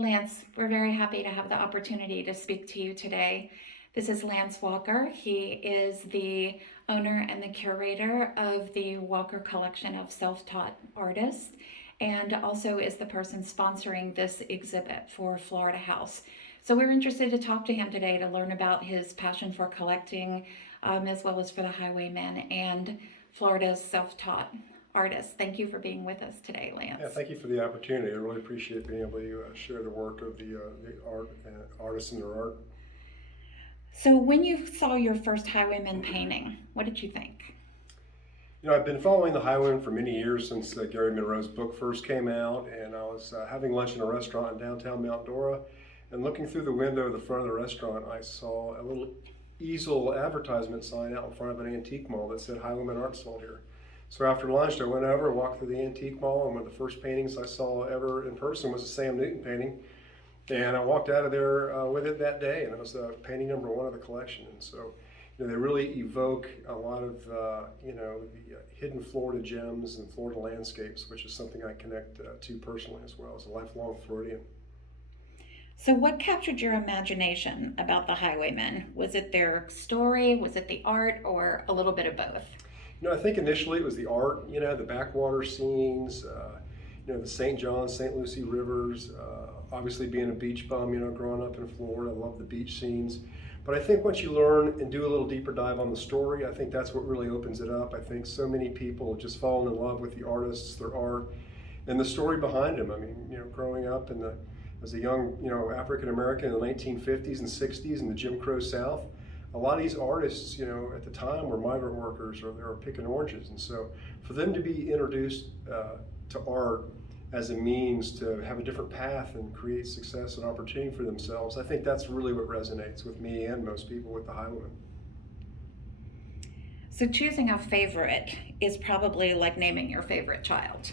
Lance, we're very happy to have the opportunity to speak to you today. This is Lance Walker. He is the owner and the curator of the Walker Collection of Self-Taught Artists, and also is the person sponsoring this exhibit for Florida House. So we're interested to talk to him today to learn about his passion for collecting, as well as for the Highwaymen and Florida's self-taught artists. Thank you for being with us today, Lance. Yeah, thank you for the opportunity. I really appreciate being able to share the work of the artists and their art. So, when you saw your first Highwayman painting, what did you think? I've been following the Highwaymen for many years since Gary Monroe's book first came out, and I was having lunch in a restaurant in downtown Mount Dora, and looking through the window of the front of the restaurant, I saw a little easel advertisement sign out in front of an antique mall that said Highwayman Art sold here. So after lunch, I went over, walked through the antique mall, and one of the first paintings I saw ever in person was a Sam Newton painting. And I walked out of there with it that day, and it was painting number one of the collection. And so, they really evoke a lot of, the hidden Florida gems and Florida landscapes, which is something I connect to personally as well as a lifelong Floridian. So, what captured your imagination about the Highwaymen? Was it their story? Was it the art, or a little bit of both? I think initially it was the art, the backwater scenes, the St. John, St. Lucie rivers, obviously being a beach bum, growing up in Florida, I love the beach scenes. But I think once you learn and do a little deeper dive on the story, I think that's what really opens it up. I think so many people have just fallen in love with the artists, their art, and the story behind them. I mean, growing up as a young, African American in the 1950s and 60s in the Jim Crow South, a lot of these artists, at the time were migrant workers or they were picking oranges. And so for them to be introduced to art as a means to have a different path and create success and opportunity for themselves, I think that's really what resonates with me and most people with the Highwaymen. So, choosing a favorite is probably like naming your favorite child.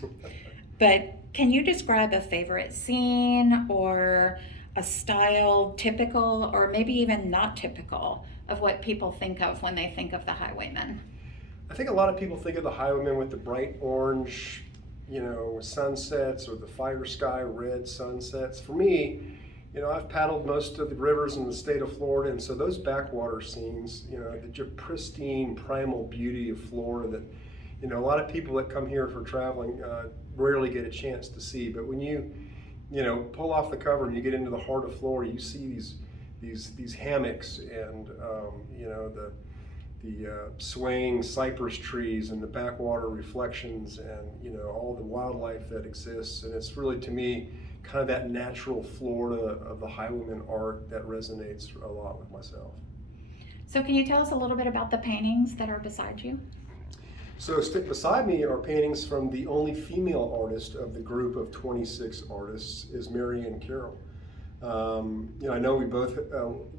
But can you describe a favorite scene or a style typical or maybe even not typical of what people think of when they think of the Highwaymen? I think a lot of people think of the Highwaymen with the bright orange, sunsets or the fire sky red sunsets. For me, I've paddled most of the rivers in the state of Florida, and so those backwater scenes, the pristine primal beauty of Florida that, a lot of people that come here for traveling rarely get a chance to see. But when you pull off the cover and you get into the heart of Florida, you see these hammocks and the swaying cypress trees and the backwater reflections and all the wildlife that exists. And it's really, to me, kind of that natural Florida of the Highwayman art that resonates a lot with myself. So, can you tell us a little bit about the paintings that are beside you? So beside me are paintings from the only female artist of the group of 26 artists, is Mary Ann Carroll. I know we both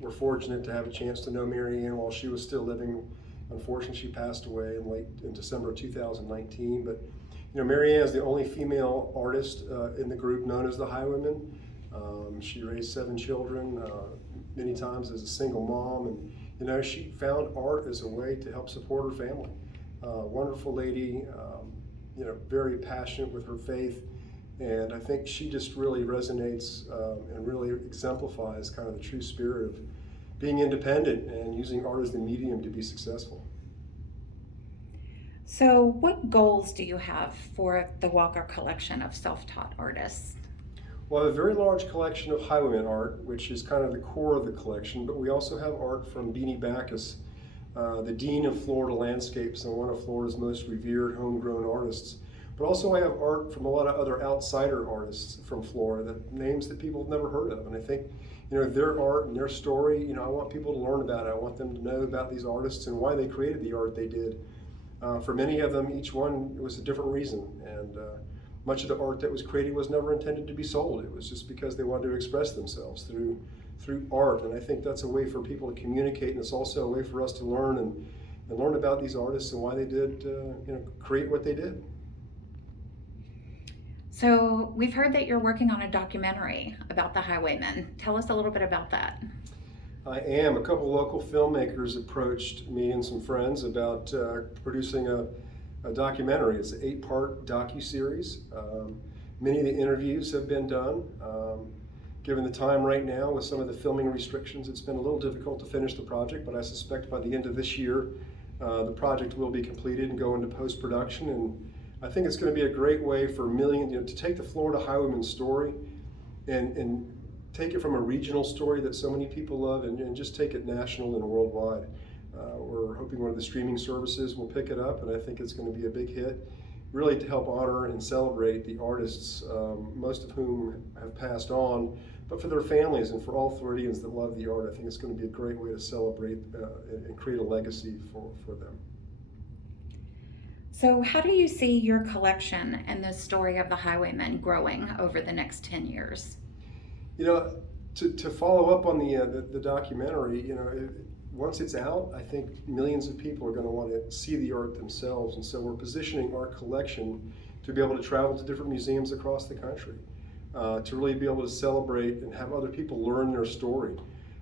were fortunate to have a chance to know Mary Ann while she was still living. Unfortunately, she passed away in December of 2019. But Mary Ann is the only female artist in the group known as the Highwaymen. She raised 7 children, many times as a single mom, and she found art as a way to help support her family. Wonderful lady, very passionate with her faith. And I think she just really resonates and really exemplifies kind of the true spirit of being independent and using art as the medium to be successful. So, what goals do you have for the Walker collection of self-taught artists? Well, I have a very large collection of Highwayman art, which is kind of the core of the collection, but we also have art from Beanie Backus, the dean of Florida landscapes and one of Florida's most revered homegrown artists. But also I have art from a lot of other outsider artists from Florida, names that people have never heard of. And I think, their art and their story, I want people to learn about it. I want them to know about these artists and why they created the art they did. For many of them, each one was a different reason. And much of the art that was created was never intended to be sold. It was just because they wanted to express themselves through art. And I think that's a way for people to communicate, and it's also a way for us to learn and learn about these artists and why they did create what they did. So, we've heard that you're working on a documentary about the Highwaymen. Tell us a little bit about that. I am. A couple local filmmakers approached me and some friends about producing a documentary. It's an 8-part docuseries. Many of the interviews have been done. Given the time right now with some of the filming restrictions, it's been a little difficult to finish the project, but I suspect by the end of this year, the project will be completed and go into post-production. And I think it's going to be a great way for millions, to take the Florida Highwaymen story and take it from a regional story that so many people love and just take it national and worldwide. We're hoping one of the streaming services will pick it up, and I think it's going to be a big hit, really to help honor and celebrate the artists, most of whom have passed on, but for their families and for all Floridians that love the art. I think it's going to be a great way to celebrate and create a legacy for them. So how do you see your collection and the story of the Highwaymen growing over the next 10 years? To follow up on the documentary, once it's out, I think millions of people are going to want to see the art themselves, and so we're positioning our collection to be able to travel to different museums across the country, to really be able to celebrate and have other people learn their story.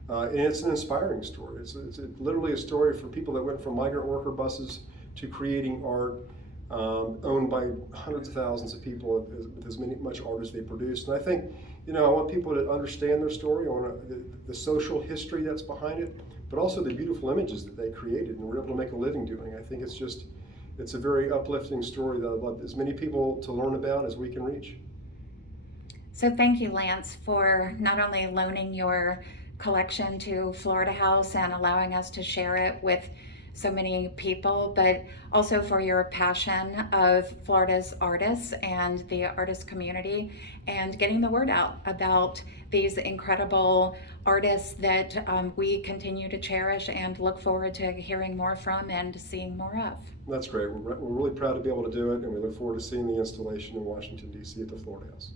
And it's an inspiring story. It's literally a story for people that went from migrant worker buses to creating art owned by hundreds of thousands of people with as much art as they produce. And I think, I want people to understand their story, I want the social history that's behind it, but also the beautiful images that they created and were able to make a living doing. I think it's a very uplifting story that I'd love as many people to learn about as we can reach. So thank you, Lance, for not only loaning your collection to Florida House and allowing us to share it with so many people, but also for your passion of Florida's artists and the artist community and getting the word out about these incredible artists that we continue to cherish and look forward to hearing more from and seeing more of. That's great. We're really proud to be able to do it, and we look forward to seeing the installation in Washington, D.C. at the Florida House.